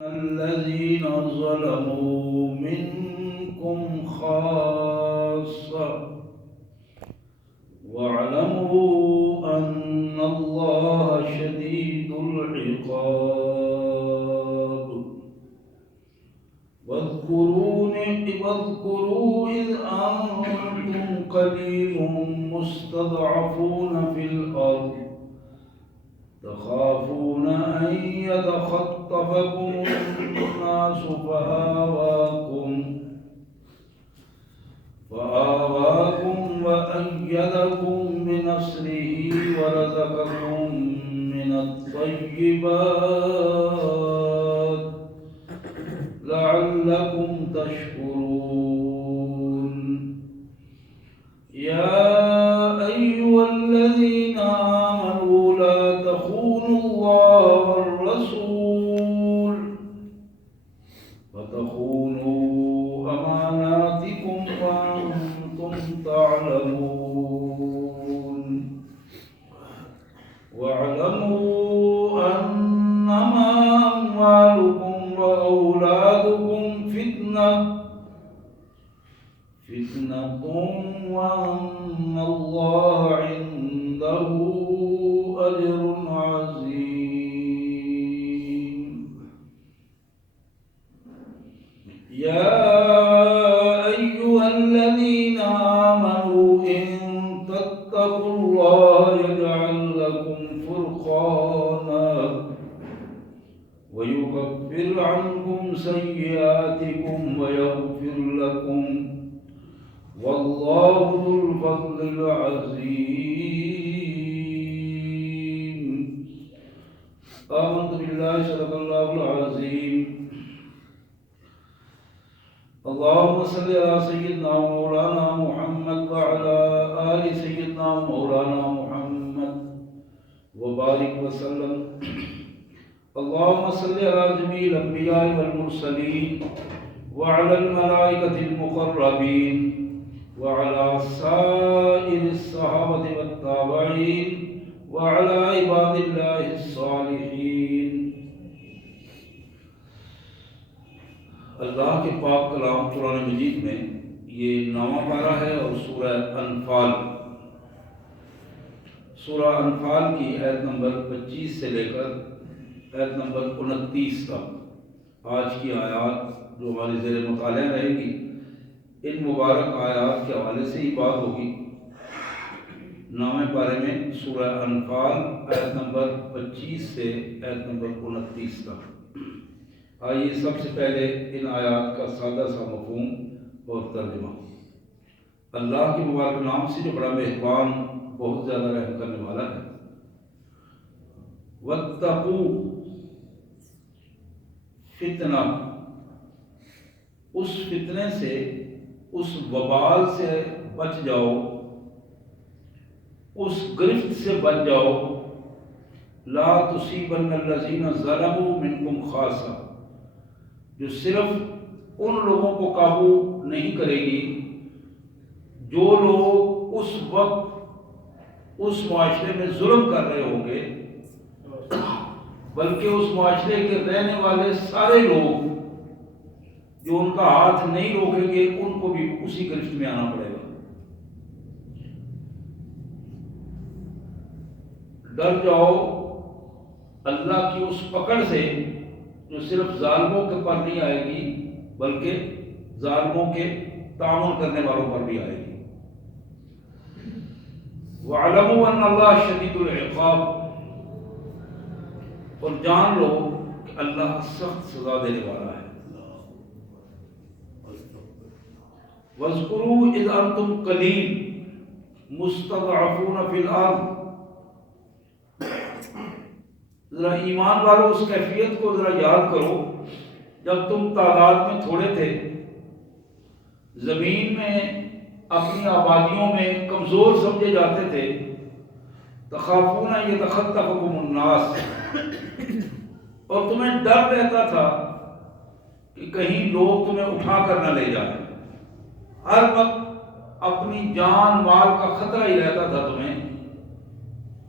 الذين ظلموا منكم خاصة واعلموا أن الله شديد العقاب واذكروا إذ أنتم قليل مستضعفون في الأرض تخافون أن يتخطفكم الناس فآواكم وأيدكم بنصره ورزقكم من الطيبات لعلكم تشكرون. يا أيها الذين آمنوا لا تخونوا الله والرسول فتخونوا أماناتكم وأنتم تعلمون. واعلموا أنما أموالكم وأولادكم فتنة وأن الله عنده أجر عظيم. يا أيها الذين آمنوا إن تتقوا الله يجعل لكم فرقانا ويكفر عنكم سيئاتكم ويغفر لكم والله ذو الفضل العظيم. آمنت بالله صدق الله العظيم. اللهم صل على سيدنا مولانا محمد وعلى آل سيدنا مولانا محمد وبارك وسلم. اللهم صل على جميع الأنبياء والمرسلين وعلى الملائكة المقربين وعلى سائر الصحابة والتابعين وعلى عباد الله الصالحين. اللہ کے پاک کلام قرآن مجید میں یہ 9واں پارہ ہے اور سورہ انفال کی آیت نمبر 25 سے لے کر آیت نمبر 29 تک آج کی آیات جو ہماری زیر مطالعہ رہے گی، ان مبارک آیات کے حوالے سے ہی بات ہوگی۔ 9ویں پارے میں سورہ انفال آیت نمبر 25 سے آیت نمبر 29 تک۔ آئیے سب سے پہلے ان آیات کا سادہ سا مفہوم اور ترجمہ۔ اللہ کے مبارک نام سے جو بڑا مہربان، بہت زیادہ رحم کرنے والا ہے۔ واتقوا فتنہ، اس فتنے سے، اس وبال سے بچ جاؤ، اس گرفت سے بچ جاؤ۔ لا تصیبن الذین ظلموا منکم خاصہ، جو صرف ان لوگوں کو قابو نہیں کرے گی جو لوگ اس وقت اس معاشرے میں ظلم کر رہے ہوں گے، بلکہ اس معاشرے کے رہنے والے سارے لوگ جو ان کا ہاتھ نہیں روکیں گے، ان کو بھی اسی گرفت میں آنا پڑے گا۔ ڈر جاؤ اللہ کی اس پکڑ سے جو صرف ظالموں کے پر نہیں آئے گی بلکہ ظالموں کے تعاون کرنے والوں پر بھی آئے گی۔ وَاعْلَمُوا أَنَّ اللَّهَ شَدِيدُ الْعِقَابِ، اور جان لو کہ اللہ سخت سزا دینے والا ہے۔ وَاذْكُرُوا إِذْ أَنْتُمْ قَلِيلٌ مُسْتَضْعَفُونَ فِي الْأَرْضِ، ذرا ایمان والو اس کیفیت کو ذرا یاد کرو جب تم تعداد میں تھوڑے تھے، زمین میں اپنی آبادیوں میں کمزور سمجھے جاتے تھے۔ تخافون یتخطفکم الناس، اور تمہیں ڈر رہتا تھا کہ کہیں لوگ تمہیں اٹھا کر نہ لے جائیں۔ ہر وقت اپنی جان مال کا خطرہ ہی رہتا تھا تمہیں۔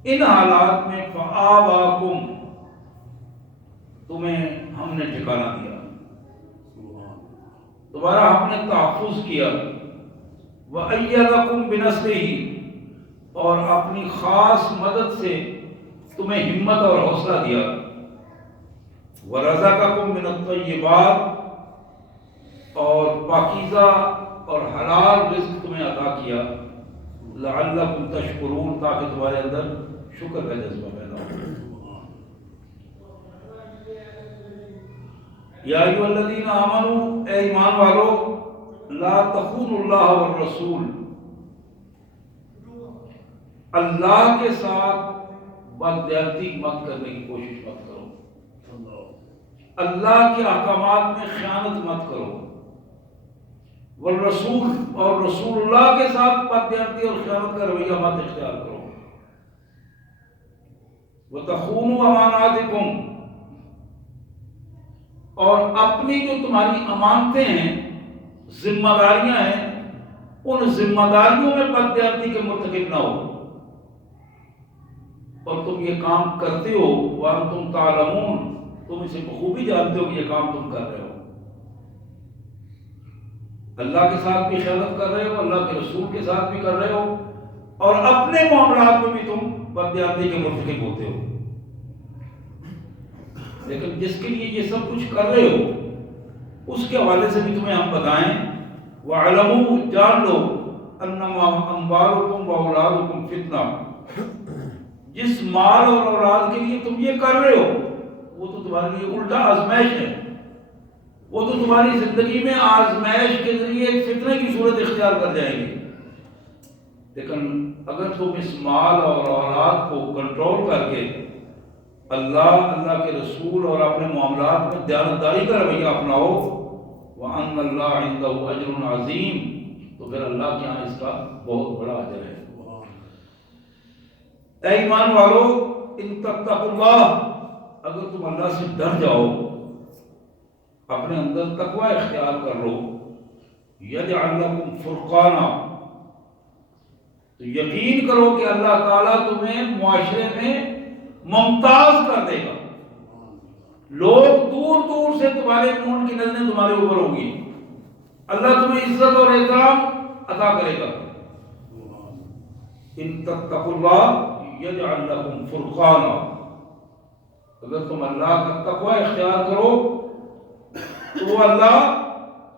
ان حالات میں فآواکم، تمہیں ہم نے ٹھکانہ دیا، تمہارا ہم نے تحفظ کیا، وَأَيَّدَكُمْ بِنَصْرِهِ، اور اپنی خاص مدد سے تمہیں ہمت اور حوصلہ دیا، وَرَزَقَكُمْ مِنَ الطَّيِّبَاتِ، اور پاکیزہ اور حلال رزق تمہیں عطا کیا، لَعَلَّكُمْ تَشْكُرُونَ، تاکہ تمہارے اندر شکر کا جذبہ پیدا ہو۔ یا ایھا الذین آمنوا، اے ایمان والو، لا تخونوا اللہ والرسول، اللہ کے ساتھ بدزیادتی مت کرنے کی کوشش مت کرو، اللہ کے احکامات میں خیانت مت کرو، والرسول، اور رسول اللہ کے ساتھ بدزیادتی اور خیانت کا رویہ مت اختیار کرو، وتخونوا اماناتکم، اور اپنی جو تمہاری امانتیں ہیں، ذمہ داریاں ہیں، ان ذمہ داریوں میں بدزیادتی کے مرتکب نہ ہو، اور تم یہ کام کرتے ہو، وانتم تعلمون، تم اسے بخوبی جانتے ہو کہ یہ کام تم کر رہے ہو، اللہ کے ساتھ بھی خیانت کر رہے ہو، اللہ کے رسول کے ساتھ بھی کر رہے ہو، اور اپنے معاملات میں بھی تم بدزیادتی کے مرتکب ہوتے ہو۔ لیکن جس کے لیے یہ سب کچھ کر رہے ہو، اس کے حوالے سے بھی تمہیں ہم بتائیں، وَاعْلَمُوا، جان لو، أَنَّمَا أَمْوَالُكُمْ وَأَوْلَادُكُمْ فِتْنَةٌ، جس مال اور اولاد کے لیے تم یہ کر رہے ہو، وہ تو تمہارے لیے الٹا آزمائش ہے، وہ تو تمہاری زندگی میں آزمائش کے ذریعے ایک فتنے کی صورت اختیار کر جائیں گے۔ لیکن اگر تم اس مال اور اولاد کو کنٹرول کر کے اللہ کے رسول اور اپنے معاملات میں دیانتداری کا رویہ اپناؤ، وَأَنَّ اللَّهَ عِندَهُ أَجْرٌ عَظِيمٌ، تو پھر اللہ کے ہاں اس کا بہت بڑا اجر ہے۔ اے ایمان والو، ان تتقوا اللہ، اگر تم اللہ سے ڈر جاؤ، اپنے اندر تقوی اختیار کر لو، یجعل لکم فرقانا، تو یقین کرو کہ اللہ تعالیٰ تمہیں معاشرے میں ممتاز کر دے گا، لوگ دور دور سے تمہارے، ان کی نظریں تمہارے اوپر ہوں گی، اللہ تمہیں عزت اور احترام عطا کرے گا۔ ان تتقوا اللہ یجعل لکم فرقانا، اگر تم اللہ کا تقوی اختیار کرو تو وہ اللہ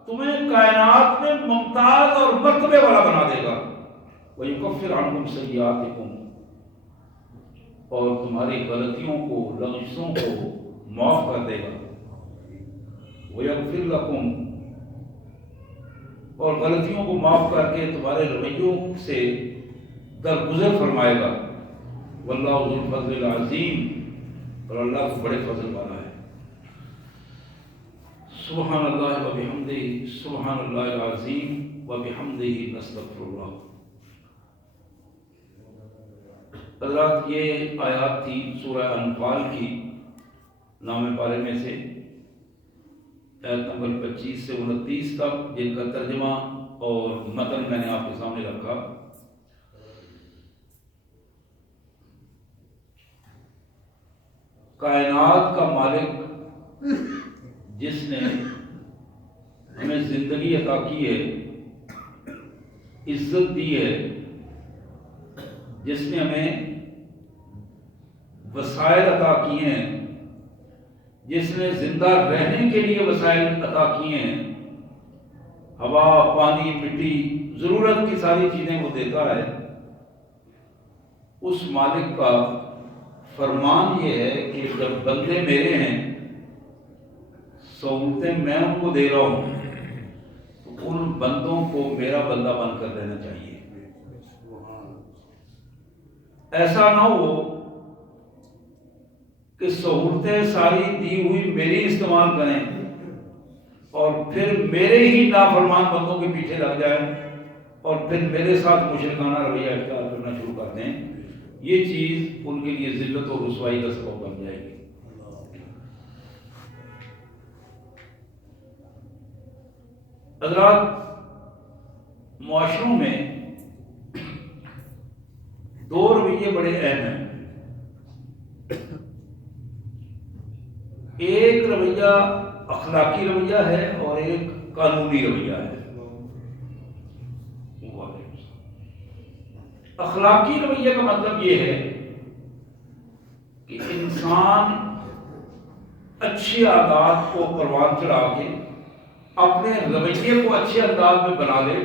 تمہیں کائنات میں ممتاز اور مرتبے والا بنا دے گا، وَيُكَفِّرْ عَنْكُمْ سَيِّئَاتِكُمْ، اور تمہاری غلطیوں کو، لغزشوں کو معاف کر دے گا، وَيَغْفِرْ لَكُمْ، اور غلطیوں کو معاف کر کے تمہارے رویوں سے درگزر فرمائے گا، واللہ ذو الفضل العظیم، اور اللہ کو بڑے فضل والا ہے۔ سبحان اللہ وبحمدہ، سبحان اللہ العظیم وبحمدہ، نستغفر اللہ۔ حضرات، یہ آیات تھی سورہ انفال کی نام پارے میں سے، آیت نمبر 25 سے 29 تک، جن کا ترجمہ اور متن میں نے آپ کے سامنے رکھا۔ کائنات کا مالک، جس نے ہمیں زندگی عطا کی ہے، عزت دی ہے، جس نے ہمیں وسائل عطا کیے ہیں، جس نے زندہ رہنے کے لیے وسائل عطا کیے ہیں، ہوا، پانی، مٹی، ضرورت کی ساری چیزیں وہ دیتا ہے، اس مالک کا فرمان یہ ہے کہ جب بندے میرے ہیں، سہولتیں میں ان کو دے رہا ہوں، تو ان بندوں کو میرا بندہ بن کر رہنا چاہیے۔ ایسا نہ ہو کہ سہولتیں ساری دی ہوئی میری استعمال کریں اور پھر میرے ہی نافرمان بندوں کے پیچھے لگ جائیں اور پھر میرے ساتھ مشرکانہ رویہ اختیار کرنا شروع کر دیں، یہ چیز ان کے لیے ذلت اور رسوائی کا سبب بن جائے گی۔ حضرات، معاشروں میں دو رویے بڑے اہم ہیں۔ ایک رویہ اخلاقی رویہ ہے اور ایک قانونی رویہ ہے۔ اخلاقی رویہ کا مطلب یہ ہے کہ انسان اچھی عادات کو پروان چڑھا کے اپنے رویے کو اچھے انداز میں بنا لے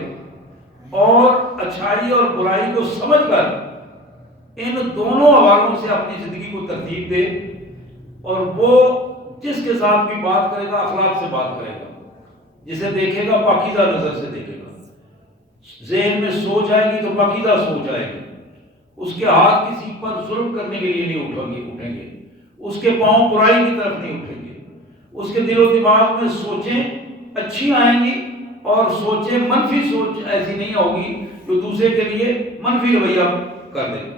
اور اچھائی اور برائی کو سمجھ کر ان دونوں حوالوں سے اپنی زندگی کو ترتیب دے، اور وہ جس کے ساتھ بھی بات کرے گا اخلاق سے بات کرے گا، جسے دیکھے گا پاکیزہ نظر سے دیکھے گا، ذہن میں سوچ آئے گی تو پاکیزہ سوچ آئے گی، اس کے ہاتھ کسی پر ظلم کرنے کے لیے نہیں اٹھیں گے، اس کے پاؤں برائی کی طرف نہیں اٹھیں گے، اس کے دل و دماغ میں سوچیں اچھی آئیں گی اور سوچیں منفی سوچ ایسی نہیں ہوگی جو دوسرے کے لیے منفی رویہ کر دے۔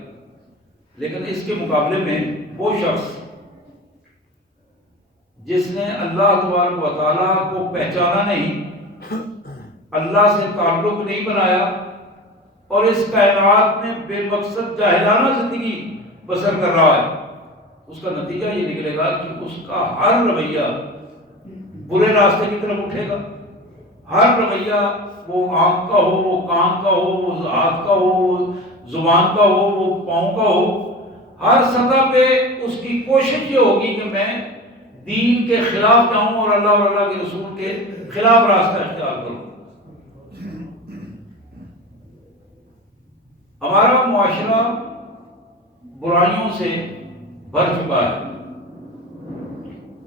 لیکن اس کے مقابلے میں وہ شخص جس نے اللہ تبارک و تعالیٰ کو پہچانا نہیں، اللہ سے تعلق نہیں بنایا اور اس کائنات میں بے مقصد جاہلانہ زندگی بسر کر رہا ہے، اس کا نتیجہ یہ نکلے گا کہ اس کا ہر رویہ برے راستے کی طرف اٹھے گا، ہر رویہ وہ آنکھ کا ہو، وہ کان کا ہو، وہ ہاتھ کا ہو، وہ زبان کا ہو، وہ پاؤں کا ہو، ہر سطح پہ اس کی کوشش یہ ہوگی کہ میں دین کے خلاف جاؤں اور اللہ کے رسول کے خلاف راستہ اختیار کروں۔ ہمارا معاشرہ برائیوں سے بھر چکا ہے،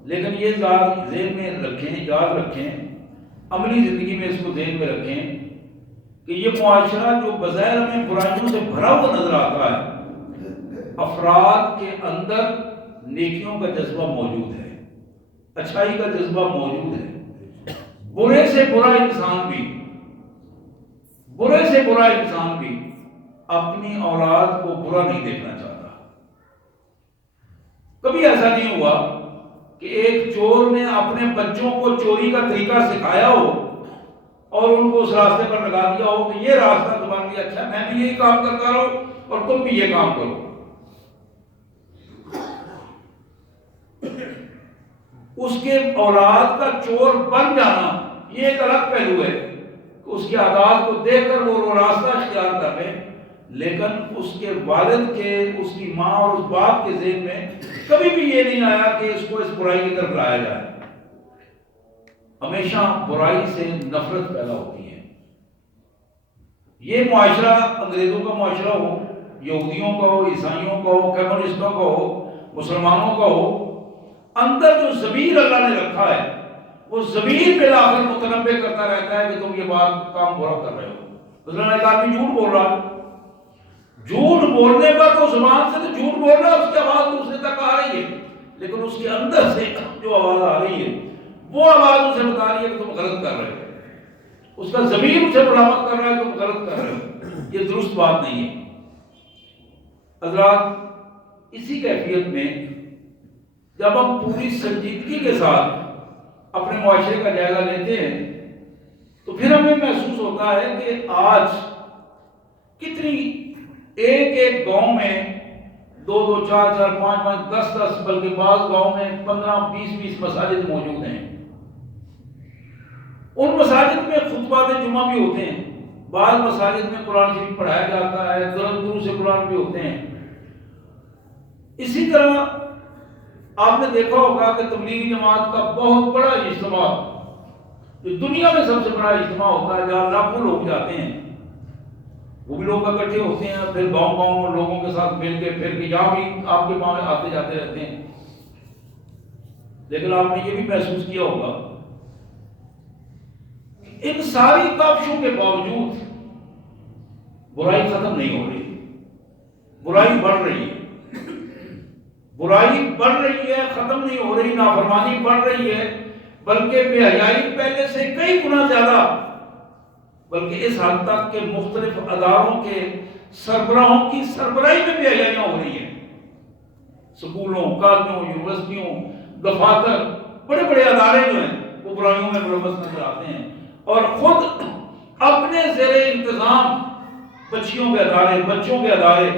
لیکن یہ ذہن میں رکھیں، یاد رکھیں، عملی زندگی میں اس کو ذہن میں رکھیں کہ یہ معاشرہ جو بظاہر ہمیں برائیوں سے بھرا ہوا نظر آتا ہے، افراد کے اندر نیکیوں کا جذبہ موجود ہے، اچھائی کا جذبہ موجود ہے۔ برے سے برا انسان بھی اپنی اولاد کو برا نہیں دیکھنا چاہتا۔ کبھی ایسا نہیں ہوا کہ ایک چور نے اپنے بچوں کو چوری کا طریقہ سکھایا ہو اور ان کو اس راستے پر لگا دیا ہو کہ یہ راستہ تمہارے لیے اچھا ہے، میں بھی یہی کام کرتا رہوں اور تم بھی یہ کام کرو۔ اس کے اولاد کا چور بن جانا یہ ایک الگ پہلو ہے کہ اس کی عادات کو دیکھ کر وہ راستہ اختیار کر لیں، لیکن اس کے والد کے، اس کی ماں اور اس باپ کے ذہن میں کبھی بھی یہ نہیں آیا کہ اس کو اس برائی کی طرف لایا جائے۔ ہمیشہ برائی سے نفرت پیدا ہوتی ہے۔ یہ معاشرہ انگریزوں کا معاشرہ ہو، یہودیوں کا ہو، عیسائیوں کا ہو، کمیونسٹوں کا ہو، مسلمانوں کا ہو، اندر جو ضمیر اللہ نے رکھا ہے وہ ضمیر بالآخر متنبع کرتا رہتا ہے کہ تم یہ بات کام برا کر رہے ہو۔ مثلا ایک آدمی جھوٹ بول رہا ہے، جھوٹ بولنے پر تو زبان سے تو جھوٹ بول رہا ہے، اس کی آواز دوسرے تک آ رہی ہے، لیکن اس کے اندر سے جو آواز آ رہی ہے وہ آواز اسے بتا رہی ہے کہ تم غلط کر رہے ہو، اس کا ضمیر اسے ملامت کر رہا ہے تم غلط کر رہے ہو، یہ درست بات نہیں ہے۔ حضرات، اسی کیفیت میں جب ہم پوری سنجیدگی کے ساتھ اپنے معاشرے کا جائزہ لیتے ہیں تو پھر ہمیں محسوس ہوتا ہے کہ آج کتنی ایک ایک گاؤں میں 2 4 4 5 5 10 10 بلکہ بعض گاؤں میں 15 20 مساجد موجود ہیں۔ ان مساجد میں خطبات جمعہ بھی ہوتے ہیں، بعض مساجد میں قرآن شریف پڑھایا جاتا ہے، دروس قرآن بھی ہوتے ہیں۔ اسی طرح آپ نے دیکھا ہوگا کہ تبلیغی جماعت کا بہت بڑا اجتماع، جو دنیا میں سب سے بڑا اجتماع ہوتا ہے جہاں لاکھوں لوگ جاتے ہیں، وہ بھی لوگ اکٹھے ہوتے ہیں، پھر گاؤں گاؤں میں لوگوں کے ساتھ مل کے پھر کے یہاں بھی آپ کے وہاں آتے جاتے رہتے ہیں۔ لیکن آپ نے یہ بھی محسوس کیا ہوگا کہ ان ساری کاوشوں کے باوجود برائی ختم نہیں ہو رہی، برائی بڑھ رہی ہے، برائی بڑھ رہی ہے، ختم نہیں ہو رہی، نافرمانی بڑھ رہی ہے، بلکہ بے حیائی پہلے سے کئی گنا زیادہ، بلکہ اس حد تک کہ مختلف اداروں کے سربراہوں کی سربراہی میں بے حیائیاں ہو رہی ہیں۔ سکولوں، کالجوں، یونیورسٹیوں، دفاتر، بڑے بڑے ادارے جو ہیں وہ برائیوں میں ملوث نظر آتے ہیں، اور خود اپنے زیر انتظام بچیوں کے ادارے، بچوں کے ادارے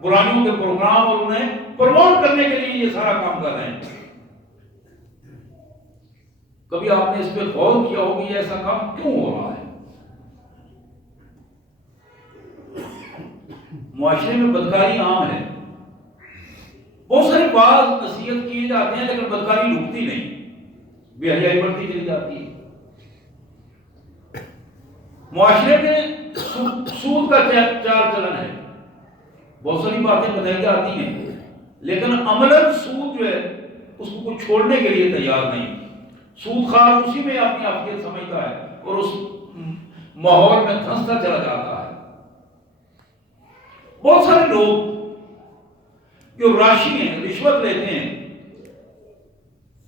برائیوں کے پروگرام اور انہیں پروموٹ کرنے کے لیے یہ سارا کام کر رہے ہیں۔ کبھی آپ نے اس پہ غور کیا ہو کہ ایسا کام کیوں ہو رہا ہے؟ معاشرے میں بدکاری عام ہے، بہت سارے بعض نصیحت کیے جاتے ہیں لیکن بدکاری رکتی نہیں، بے حیائی بڑھتی چلی جاتی ہے۔ معاشرے میں سود کا چال چلن ہے، بہت ساری باتیں بتائی جاتی ہیں لیکن عملاً سود جو ہے اس کو کوئی چھوڑنے کے لیے تیار نہیں۔ سود خار اسی میں اپنی عافیت سمجھتا ہے اور اس ماحول میں دھنستا چلا جاتا ہے۔ بہت سارے لوگ جو راشی ہیں، رشوت لیتے ہیں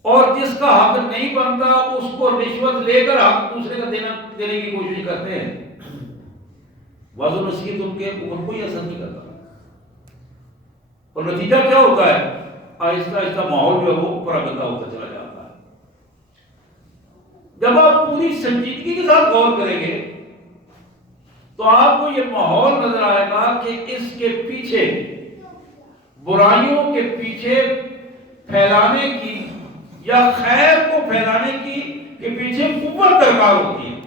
اور جس کا حق نہیں بنتا اس کو رشوت لے کر حق دوسرے کا دینے کی کوشش کرتے ہیں، واضح نصیحت ان کے اوپر کوئی اثر نہیں کرتا، اور نتیجہ کیا ہوتا ہے؟ آہستہ آہستہ ماحول جو ہے وہ اوپر گندا ہوتا چلا جاتا ہے۔ جب آپ پوری سنجیدگی کے ساتھ غور کریں گے تو آپ کو یہ ماحول نظر آئے گا کہ اس کے پیچھے، برائیوں کے پیچھے پھیلانے کی یا خیر کو پھیلانے کی کے پیچھے قوت درکار ہوتی ہے،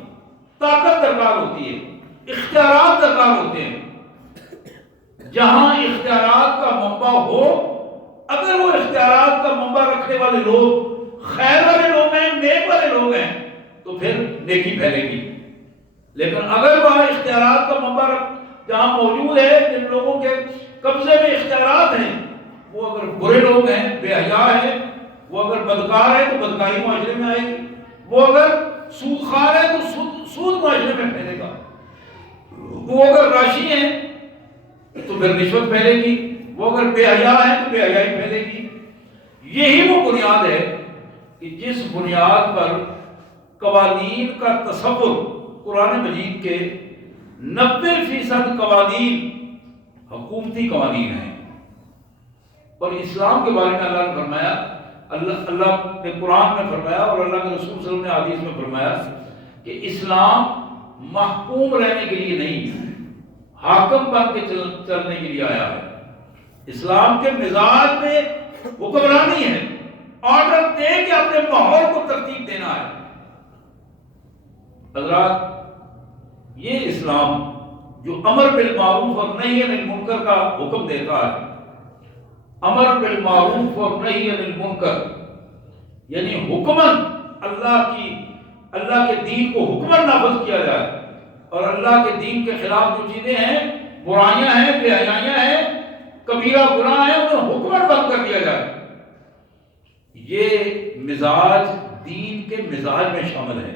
طاقت درکار ہوتی ہے، اختیارات درکار ہوتے ہیں۔ جہاں اختیارات کا منبع ہو، اگر وہ اختیارات کا منبع رکھنے والے لوگ خیر والے لوگ ہیں، نیک والے لوگ ہیں، تو پھر نیکی پھیلے گی۔ لیکن اگر وہاں اختیارات کا منبع جہاں موجود ہے، جن لوگوں کے قبضے میں اختیارات ہیں، وہ اگر برے لوگ ہیں، بے حیا ہیں، وہ اگر بدکار ہے تو بدکاری معاشرے میں آئے گی، وہ اگر سود خار ہے تو سود معاشرے میں پھیلے گا، وہ اگر راشی ہیں تو پھر رشوت پھیلے گی، وہ اگر بے حیا ہے تو بے حیائی پھیلے گی۔ یہی وہ بنیاد ہے کہ جس بنیاد پر قوانین کا تصور قرآن مجید کے 90% قوانین حکومتی قوانین ہیں، اور اسلام کے بارے میں اللہ نے فرمایا، اللہ نے قرآن میں فرمایا اور اللہ کے رسول صلی اللہ علیہ وسلم نے حدیث میں فرمایا کہ اسلام محکوم رہنے کے لیے نہیں، حاکم بن کے چلنے کے لیے آیا ہے۔ اسلام کے مزاج میں حکمرانی ہے، آرڈر دے کے اپنے ماحول کو ترتیب دینا ہے۔ حضرات، یہ اسلام جو امر بالمعروف اور نہی عن المنکر کا حکم دیتا ہے، امر بالمعروف اور نہی عن المنکر یعنی حکمن اللہ کے دین کو حکمن نافذ کیا جائے، اور اللہ کے دین کے خلاف جو چیزیں ہیں، برائیاں ہیں، بے حیائیاں ہیں، کبیرہ گناہ ہیں، انہیں حکمن بند کر دیا جائے۔ یہ مزاج دین کے مزاج میں شامل ہے۔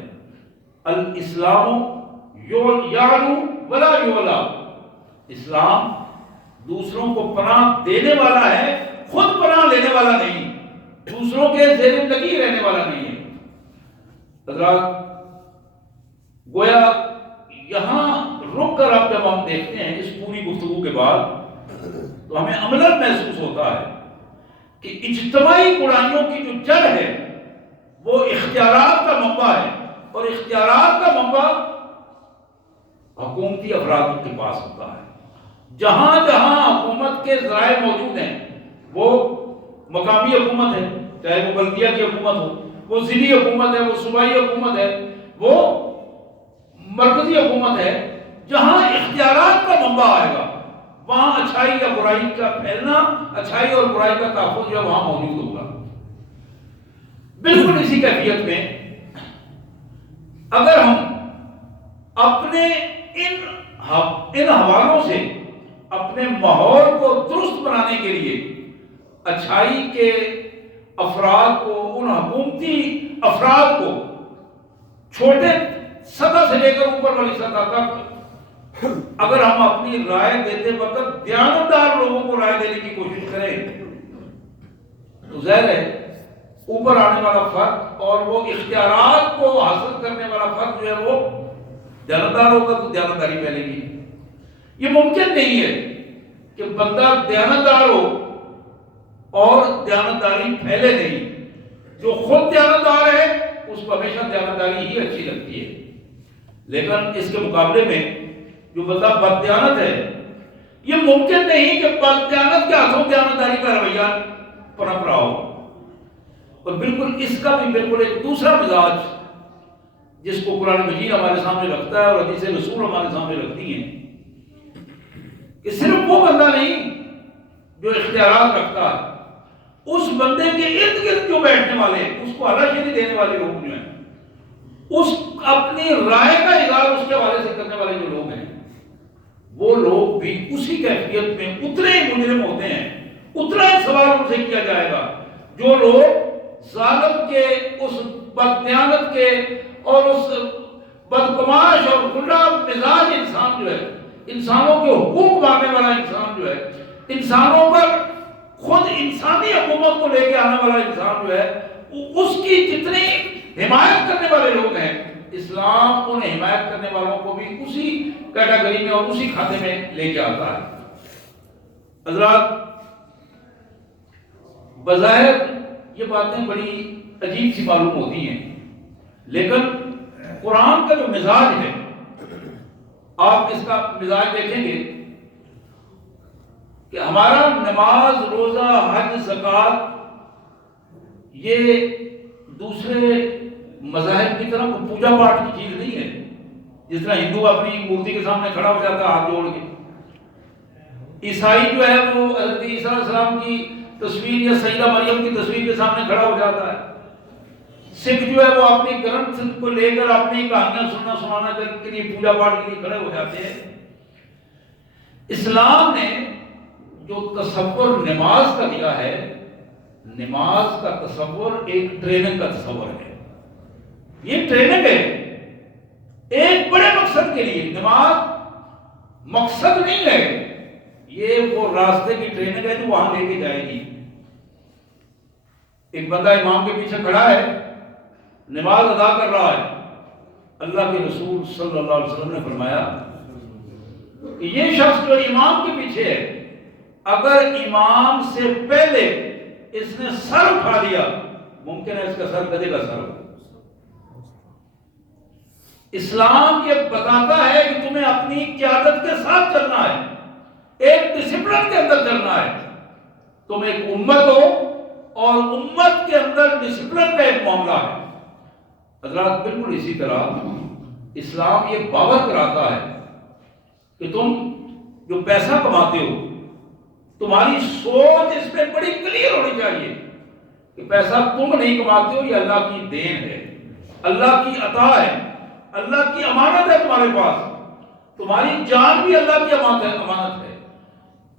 الاسلام یعلو ولا یعلا، اسلام دوسروں کو پناہ دینے والا ہے، خود پناہ لینے والا نہیں، دوسروں کے زیر لگی رہنے والا نہیں ہے۔ حضرات، گویا یہاں رک کر اب جب ہم دیکھتے ہیں اس پوری گفتگو کے بعد تو ہمیں عملاً محسوس ہوتا ہے کہ اجتماعی برائیوں کی جو جڑ ہے وہ اختیارات کا منبع ہے، اور اختیارات کا منبع حکومتی افراد کے پاس ہوتا ہے۔ جہاں جہاں حکومت کے ذرائع موجود ہیں، وہ مقامی حکومت ہے، چاہے وہ بلدیہ کی حکومت ہو، وہ ضلعی حکومت ہے، وہ صوبائی حکومت ہے، وہ مرکزی حکومت ہے، جہاں اختیارات کا منبع آئے گا وہاں اچھائی یا برائی کا پھیلنا، اچھائی اور برائی کا تحفظ جو ہے وہاں موجود ہوگا۔ بالکل اسی کیفیت میں اگر ہم اپنے ان حوالوں سے اپنے ماحول کو درست بنانے کے لیے اچھائی کے افراد کو، ان حکومتی افراد کو، چھوٹے سطح سے لے کر اوپر والی سطح تک، اگر ہم اپنی رائے دیتے وقت دیانتدار لوگوں کو رائے دینے کی کوشش کریں تو ظاہر ہے اوپر آنے والا فرق اور وہ اختیارات کو حاصل کرنے والا فرق جو ہے وہ دیانتدار ہوگا تو دیانتداری پھیلے گی۔ یہ ممکن نہیں ہے کہ بندہ دیانتدار ہو اور دیانتداری پھیلے نہیں۔ جو خود دیانتدار ہے اس کو ہمیشہ دیانتداری ہی اچھی لگتی ہے، لیکن اس کے مقابلے میں جو بندہ بددیانت ہے، یہ ممکن نہیں کہ بددیانت کے ہاتھوں دیانتداری کا رویہ پنپ رہا ہو۔ اور بالکل اس کا بھی بالکل ایک دوسرا مزاج جس کو قرآن مجید ہمارے سامنے رکھتا ہے اور حدیث رسول ہمارے سامنے رکھتی ہیں کہ صرف وہ بندہ نہیں جو اختیارات رکھتا ہے، اس بندے کے ارد گرد جو بیٹھنے والے، اس کو حلاشی دینے والے لوگ جو ہیں، اس اپنی رائے کا اظہار اس کے حوالے سے کرنے والے جو لوگ ہیں، وہ لوگ بھی اسی کیفیت میں اتنے ہی مجرم ہوتے ہیں، اتنا ہی سوال ان سے کیا جائے گا جو لوگ ظالم کے، اس بددیانت کے اور اس بدگماش اور غلام مزاج انسان جو ہے، انسانوں کے حقوق مانگنے والا انسان جو ہے، انسانوں پر خود انسانی حکومت کو لے کے آنے والا انسان جو ہے، اس کی جتنی حمایت کرنے والے لوگ ہیں، اسلام ان حمایت کرنے والوں کو بھی اسی کیٹیگری میں اور اسی کھاتے میں لے کے آتا ہے۔ حضرات، بظاہر یہ باتیں بڑی عجیب سی معلوم ہوتی ہیں، لیکن قرآن کا جو مزاج ہے، آپ اس کا مزاج دیکھیں گے کہ ہمارا نماز، روزہ، حج، زکوٰۃ یہ دوسرے مذاہب کی طرح کوئی پوجا پاٹ کی چیز نہیں ہے، جس طرح ہندو اپنی مورتی کے سامنے کھڑا ہو جاتا ہے ہاتھ جوڑ کے، عیسائی جو ہے وہ حضرت عیسیٰ علیہ السلام کی تصویر یا سیدہ مریم کی تصویر کے سامنے کھڑا ہو جاتا ہے، سکھ جو ہے وہ اپنی گرنتھ کو لے کر اپنی کہانیاں سنانا کے لیے پوجا پاٹ کے لیے کھڑے ہو جاتے ہیں۔ اسلام نے جو تصور نماز کا دیا ہے، نماز کا تصور ایک ٹریننگ کا تصور ہے، یہ ٹریننگ ہے ایک بڑے مقصد کے لیے۔ نماز مقصد نہیں ہے، یہ وہ راستے کی ٹریننگ ہے جو وہاں لے کے جائے گی۔ ایک بندہ امام کے پیچھے کھڑا ہے، نماز ادا کر رہا ہے، اللہ کے رسول صلی اللہ علیہ وسلم نے فرمایا کہ یہ شخص جو امام کے پیچھے ہے، اگر امام سے پہلے اس نے سر اٹھا لیا، ممکن ہے اس کا سر گدھے کا سر ہو۔ اسلام یہ بتاتا ہے کہ تمہیں اپنی قیادت کے ساتھ چلنا ہے، ایک ڈسپلن کے اندر چلنا ہے، تم ایک امت ہو اور امت کے اندر ڈسپلن کا ایک معاملہ ہے۔ حضرات، بالکل اسی طرح اسلام یہ باور کراتا ہے کہ تم جو پیسہ کماتے ہو، تمہاری سوچ اس میں بڑی کلیئر ہونی چاہیے کہ پیسہ تم نہیں کماتے ہو، یہ اللہ کی دین ہے، اللہ کی عطا ہے، اللہ کی امانت ہے تمہارے پاس، تمہاری جان بھی اللہ کی امانت ہے،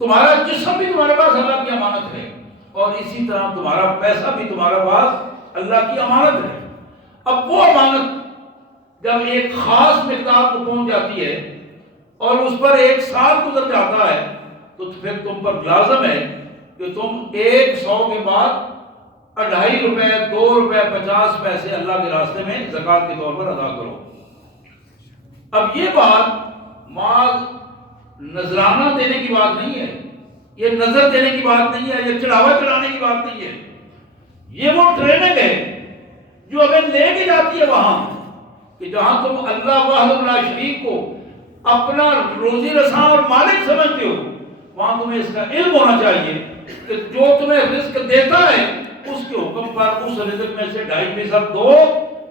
تمہارا جسم بھی تمہارے پاس اللہ کی امانت ہے، اور اسی طرح تمہارا پیسہ بھی تمہارے پاس اللہ کی امانت ہے۔ اب وہ امانت جب ایک خاص مقدار کو پہنچ جاتی ہے اور اس پر ایک سال گزر جاتا ہے، تو پھر تم پر لازم ہے کہ تم 100 کے بعد 2.5 روپے، 2 روپے 50 پیسے اللہ کے راستے میں زکوٰۃ کے طور پر ادا کرو۔ اب یہ بات مال نذرانہ دینے کی بات نہیں ہے، یہ نظر دینے کی بات نہیں ہے، یہ چڑھاوا چڑھانے کی بات نہیں ہے، یہ وہ ٹریننگ ہے جو ہمیں لے کے جاتی ہے وہاں کہ جہاں تم اللہ وحدہ لا شریک کو اپنا روزی رساں اور مالک سمجھتے ہو، وہاں تمہیں اس کا علم ہونا چاہیے کہ جو تمہیں رزق دیتا ہے اس کے حکم پر اس رزق میں سے 2.5% دو،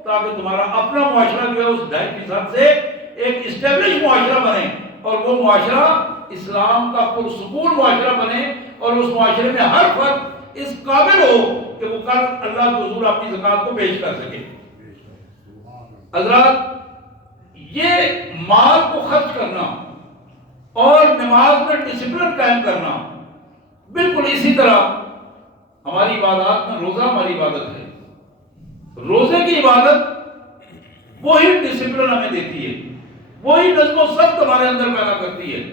تاکہ تمہارا اپنا معاشرہ جو ہے اس 2.5% سے ایک اسٹیبلش معاشرہ بنے، اور وہ معاشرہ اسلام کا پرسکون معاشرہ بنے، اور اس معاشرے میں ہر فرد اس قابل ہو کہ وہ کل اللہ کے حضور اپنی زکوٰۃ کو پیش کر سکے۔ حضرات، یہ مال کو خرچ کرنا اور نماز میں ڈسپلن قائم کرنا، بالکل اسی طرح ہماری عبادات میں روزہ ہماری عبادت ہے۔ روزے کی عبادت وہی ڈسپلن ہمیں دیتی ہے، وہی نظم و ضبط ہمارے اندر پیدا کرتی ہے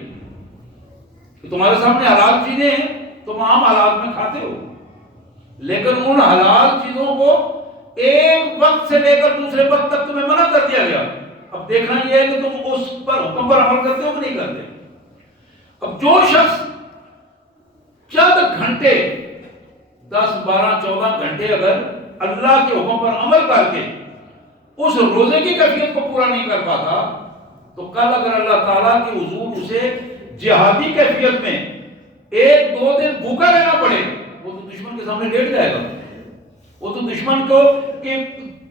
کہ تمہارے سامنے حلال چیزیں ہیں، تم عام حالات میں کھاتے ہو، لیکن ان حلال چیزوں کو ایک وقت سے لے کر دوسرے وقت تک تمہیں منع کر دیا گیا۔ اب دیکھنا یہ ہے کہ تم اس پر حکم پر عمل کرتے ہو کہ نہیں کرتے۔ اب جو شخص چند گھنٹے 10 12 14 گھنٹے اگر اللہ کے حکم پر عمل کر کے اس روزے کی کیفیت کو پورا نہیں کر پاتا، تو کل اگر اللہ تعالیٰ کے حضور اسے جہادی کیفیت میں 1 2 دن بھوکا رہنا پڑے، وہ تو دشمن کے سامنے لیٹ جائے گا۔ وہ تو دشمن کو کہ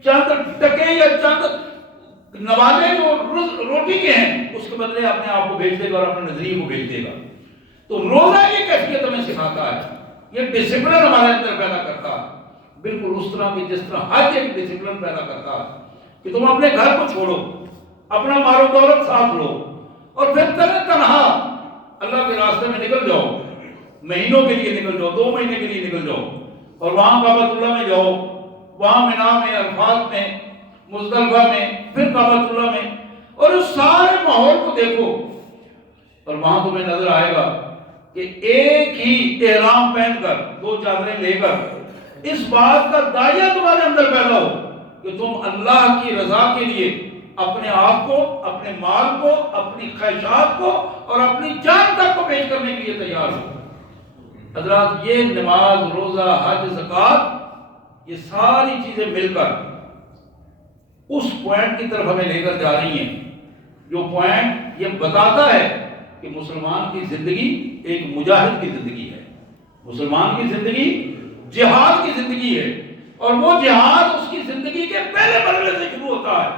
چند ٹکے یا چند نوالے جو روٹی کے ہیں اس کے بدلے اپنے آپ کو بھیج دے گا اور اپنے نظریے کو بھیج دے گا. تو روزہ یہ کیفیت ہمیں سکھاتا ہے, یہ ڈسپلن ہمارے اندر پیدا کرتا ہے, بالکل اس طرح کی جس طرح حج ایک ڈسپلن پیدا کرتا ہے کہ تم اپنے گھر کو چھوڑو, اپنا مال و دولت ساتھ لو اور پھر تنہا اللہ کے راستے میں نکل جاؤ, مہینوں کے لیے نکل جاؤ, 2 مہینے کے لیے نکل جاؤ اور وہاں کعبۃ اللہ میں جاؤ, وہاں مینا میں, عرفات میں, مزدلفہ میں, پھر کعبۃ اللہ میں, اور اس سارے ماحول کو دیکھو اور وہاں تمہیں نظر آئے گا کہ ایک ہی احرام پہن کر 2 چادریں لے کر اس بات کا داعیہ تمہارے اندر پیدا ہو کہ تم اللہ کی رضا کے لیے اپنے آپ کو, اپنے مال کو, اپنی خواہشات کو اور اپنی جان تک کو پیش کرنے کے لیے تیار ہو. حضرات, یہ نماز, روزہ, حج, زکوٰۃ, یہ ساری چیزیں مل کر اس پوائنٹ کی طرف ہمیں لے کر جا رہی ہیں جو پوائنٹ یہ بتاتا ہے کہ مسلمان کی زندگی ایک مجاہد کی زندگی ہے, مسلمان کی زندگی جہاد کی زندگی ہے, اور وہ جہاد اس کی زندگی کے پہلے مرحلے سے شروع ہوتا ہے,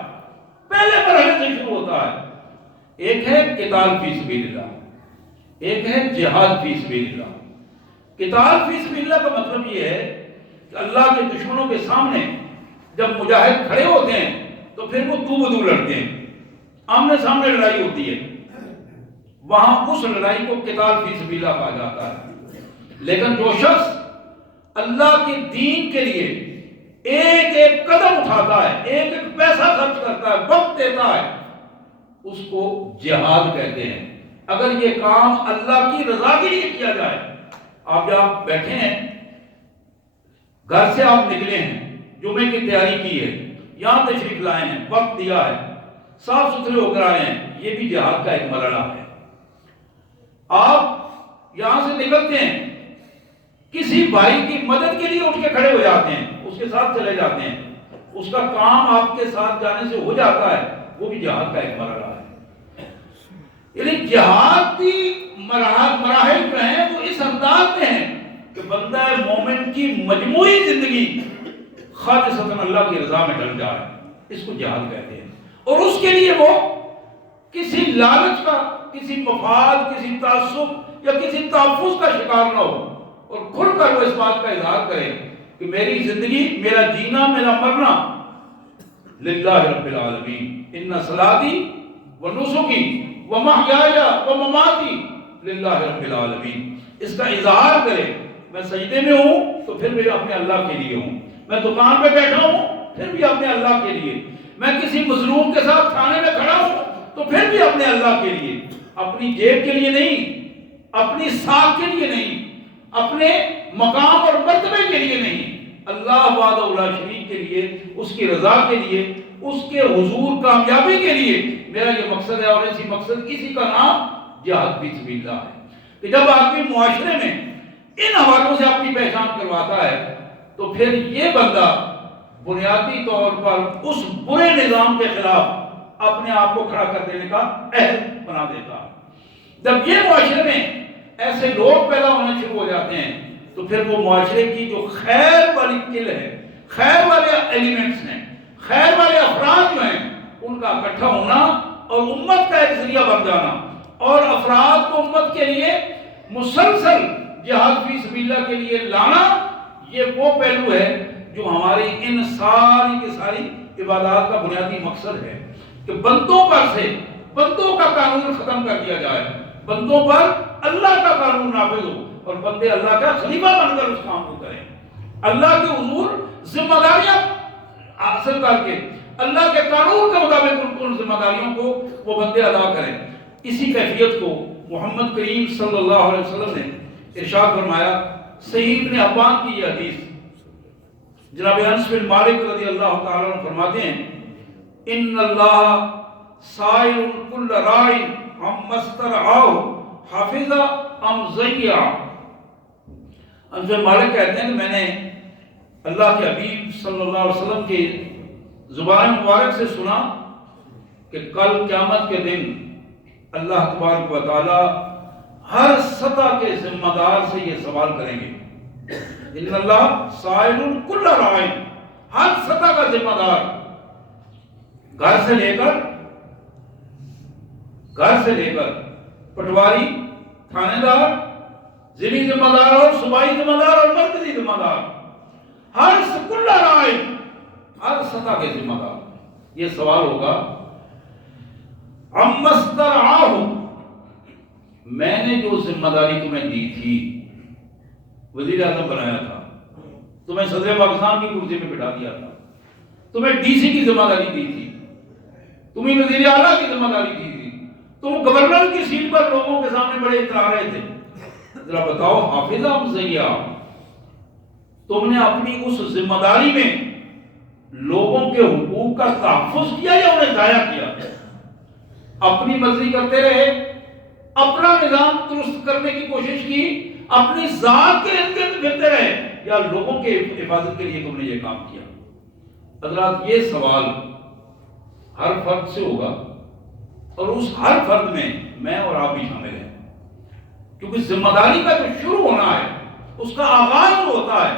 پہلے مرحلے سے شروع ہوتا ہے. ایک ہے قتال فی سبیل اللہ, ایک ہے جہاد فی سبیل اللہ. قتال فی سبیل اللہ کا مطلب یہ ہے کہ اللہ کے دشمنوں کے سامنے جب مجاہد کھڑے ہوتے ہیں تو پھر وہ دو بدو لڑتے ہیں, آمنے سامنے لڑائی ہوتی ہے, وہاں اس لڑائی کو قتال فی سبیل اللہ کہا جاتا ہے. لیکن جو شخص اللہ کے دین کے لیے ایک ایک قدم اٹھاتا ہے, ایک ایک پیسہ خرچ کرتا ہے, وقت دیتا ہے, اس کو جہاد کہتے ہیں. اگر یہ کام اللہ کی رضا کے لیے کیا جائے, آپ جب بیٹھے ہیں, گھر سے آپ نکلے ہیں, جمعے کی تیاری کی ہے, یہاں تشریف لائے ہیں, وقت دیا ہے, صاف ستھرے ہو کر آئے ہیں, یہ بھی جہاد کا ایک مرحلہ ہے. آپ یہاں سے نکلتے ہیں, کسی بھائی کی مدد کے لیے اٹھ کے کھڑے ہو جاتے ہیں, اس کے ساتھ چلے جاتے ہیں, اس کا کام آپ کے ساتھ جانے سے ہو جاتا ہے, وہ بھی جہاد کا ایک مرحلہ ہے. یعنی جہاد کی مراحل جو ہیں وہ اس انداز میں ہیں کہ بندہ مومن کی مجموعی زندگی خالصتاً اللہ کی رضا میں ڈل جائے, اس کو جہاد کہتے ہیں. اور اس کے لیے وہ کسی لالچ کا, کسی مفاد, کسی تعصب یا کسی تحفظ کا شکار نہ ہو, اور کھل کر وہ اس بات کا اظہار کرے کہ میری زندگی, میرا جینا, میرا مرنا للہ رب العالمین, ان صلاتی و نسکی و محیای و مماتی للہ رب العالمین. اس کا اظہار کرے, میں سجدے میں ہوں تو پھر بھی اپنے اللہ کے لیے ہوں, میں دکان پہ بیٹھا ہوں پھر بھی اپنے اللہ کے لیے, میں کسی مظلوم کے ساتھ تھانے میں کھڑا ہوں تو پھر بھی اپنے اللہ کے لیے, اپنی جیب کے لیے نہیں, اپنی ساکھ کے لیے نہیں, اپنے مقام اور مرتبے کے لیے نہیں, اللہ وحدہ لا شریک کے لیے, اس کی رضا کے لیے, اس کے حضور کامیابی کے لیے میرا یہ مقصد ہے. اور اسی کا نام جہاد فی سبیل اللہ ہے کہ جب آدمی معاشرے میں ان حوالوں سے اپنی پہچان کرواتا ہے تو پھر یہ بندہ بنیادی طور پر اس برے نظام کے خلاف اپنے آپ کو کھڑا کر دینے کا اہل بنا دیتا ہے. جب یہ معاشرے میں ایسے لوگ پیدا ہونے شروع ہو جاتے ہیں تو پھر وہ معاشرے کی جو خیر والی کل ہے, خیر والے ایلیمنٹس ہیں, خیر والے افراد جو ہیں, ان کا اکٹھا ہونا اور امت کا ایک ذریعہ بن جانا, اور افراد کو امت کے لیے مسلسل جہاد فی سبیل اللہ کے لیے لانا, یہ وہ پہلو ہے جو ہماری ان ساری کی ساری عبادات کا بنیادی مقصد ہے کہ بندوں پر سے بندوں کا قانون ختم کر دیا جائے, بندوں پر اللہ کا قانون نافذ ہو اور بندے اللہ کا خلیفہ بن کر اس کام کو کریں, اللہ کے حضور ذمہ داریاں حاصل کر کے اللہ کے قانون کے مطابق ان ذمہ داریوں کو وہ بندے ادا کریں. اسی کیفیت کو محمد کریم صلی اللہ علیہ وسلم نے ارشاد فرمایا. صحیح ابن حبان کی یہ حدیث, جناب انس بن مالک رضی اللہ تعالیٰ عنہ فرماتے ہیں, ان اللہ سائل کل راع عما استرعاہ حافظ ام ضیع. انس بن مالک کہتے ہیں کہ میں نے اللہ کے حبیب صلی اللہ علیہ وسلم کی زبان مبارک سے سنا کہ کل قیامت کے دن اللہ تبارک و تعالی ہر سطح کے ذمہ دار سے یہ سوال کریں گے ان اللہ سائل کل رائن، ہر سطح کا ذمہ دار، گھر سے لے کر پٹواری، تھانے دار، ضلعی ذمہ دار اور صوبائی ذمہ دار اور مرکزی ذمہ دار، ہر کل رائن، ہر سطح کے ذمہ دار. یہ سوال ہوگا امسترعاہم، میں نے جو ذمہ داری تمہیں دی تھی، وزیر اعظم بنایا تھا، تمہیں صدر پاکستان کی کرسی پہ بٹھا دیا تھا، تمہیں ڈی سی کی ذمہ داری دی تھی، تمہیں وزیر اعلیٰ کی ذمہ داری دی تھی، تم گورنر کی سیٹ پر لوگوں کے سامنے بڑے اترا رہے تھے، ذرا بتاؤ حافظ حمزیہ، تم نے اپنی اس ذمہ داری میں لوگوں کے حقوق کا تحفظ کیا یا انہیں ضائع کیا؟ اپنی مرضی کرتے رہے، اپنا نظام درست کرنے کی کوشش کی، اپنی ذات کے ارد گرد پھرتے رہے، یا لوگوں کے حفاظت کے لیے تم نے یہ کام کیا؟ حضرات یہ سوال ہر فرد سے ہوگا، اور اس ہر فرد میں اور آپ بھی شامل ہیں، کیونکہ ذمہ داری کا جو شروع ہونا ہے اس کا آغاز ہوتا ہے.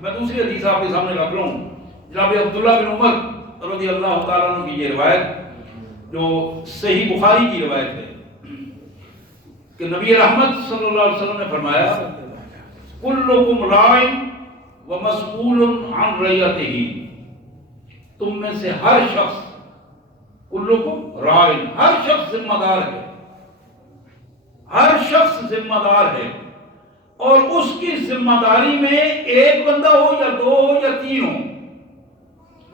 میں دوسری حدیث آپ کے سامنے رکھ رہا ہوں، جناب عبداللہ بن عمر رضی اللہ تعالیٰ عنہ کی یہ روایت جو صحیح بخاری کی روایت ہے کہ نبی رحمت صلی اللہ علیہ وسلم نے فرمایا کلکم رائن ومسئول عن رعیتہ، تم میں سے ہر شخص، کلکم رائن، ہر شخص ذمہ دار ہے، ہر شخص ذمہ دار ہے، اور اس کی ذمہ داری میں ایک بندہ ہو یا دو ہو یا تین ہو،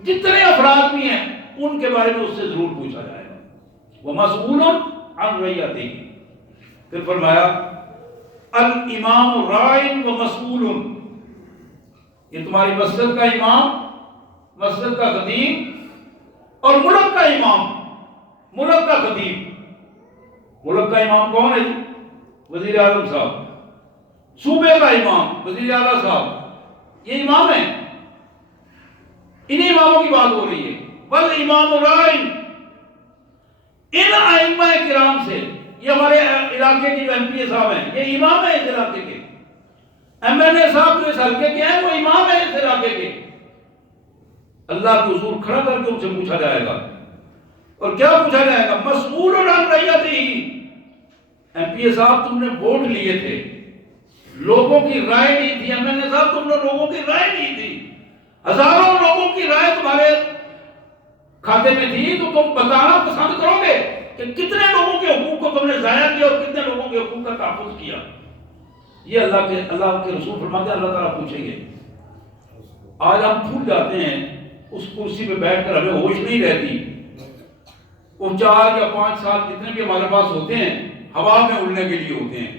جتنے افراد بھی ہیں ان کے بارے میں اس سے ضرور پوچھا جائے گا. وَمَسْئُولٌ عَنْ رَعِيَّتِهِ، پھر فرمایا الامام رائن ومسئول، یہ تمہاری مسجد کا امام، مسجد کا خطیب، اور ملک کا امام، ملک کا خطیب. ملک کا امام کون ہے؟ وزیر اعظم صاحب. صوبے کا امام وزیر اعلیٰ صاحب، یہ امام ہیں، انہیں اماموں کی بات ہو رہی ہے. والامام رائن، ان ائمہ کرام سے، یہ ہمارے علاقے کے جو ایم پی اے صاحب ہیں یہ امام ہیں اس علاقے کے، ایم این اے صاحب جو اس حلقے کے ہیں وہ امام ہیں اس علاقے کے. اللہ کے حضور کھڑا کر کے ان سے پوچھا جائے گا، اور کیا پوچھا جائے گا؟ مسئول عن رعیتہ، ایم پی اے صاحب تم نے ووٹ لیے تھے، لوگوں کی رائے نہیں تھی، ایم این اے صاحب تم نے لوگوں کی رائے نہیں تھی، ہزاروں لوگوں کی رائے تمہارے کھاتے میں تھی، تو تم بتانا پسند کرو گے کہ کتنے لوگوں کے حقوق کو تم نے ضائع کیا اور کتنے لوگوں کے حقوق کا تحفظ کیا؟ یہ اللہ کے رسول فرماتے ہیں اللہ تعالیٰ پوچھیں گے. آج ہم بھول جاتے ہیں، اس کرسی پہ بیٹھ کر ہمیں ہوش نہیں رہتی، وہ 4 یا 5 سال جتنے بھی ہمارے پاس ہوتے ہیں ہوا میں اڑنے کے لیے ہوتے ہیں،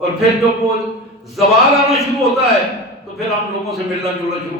اور پھر جب وہ زوال آنا شروع ہوتا ہے تو پھر ہم لوگوں سے ملنا جلنا شروع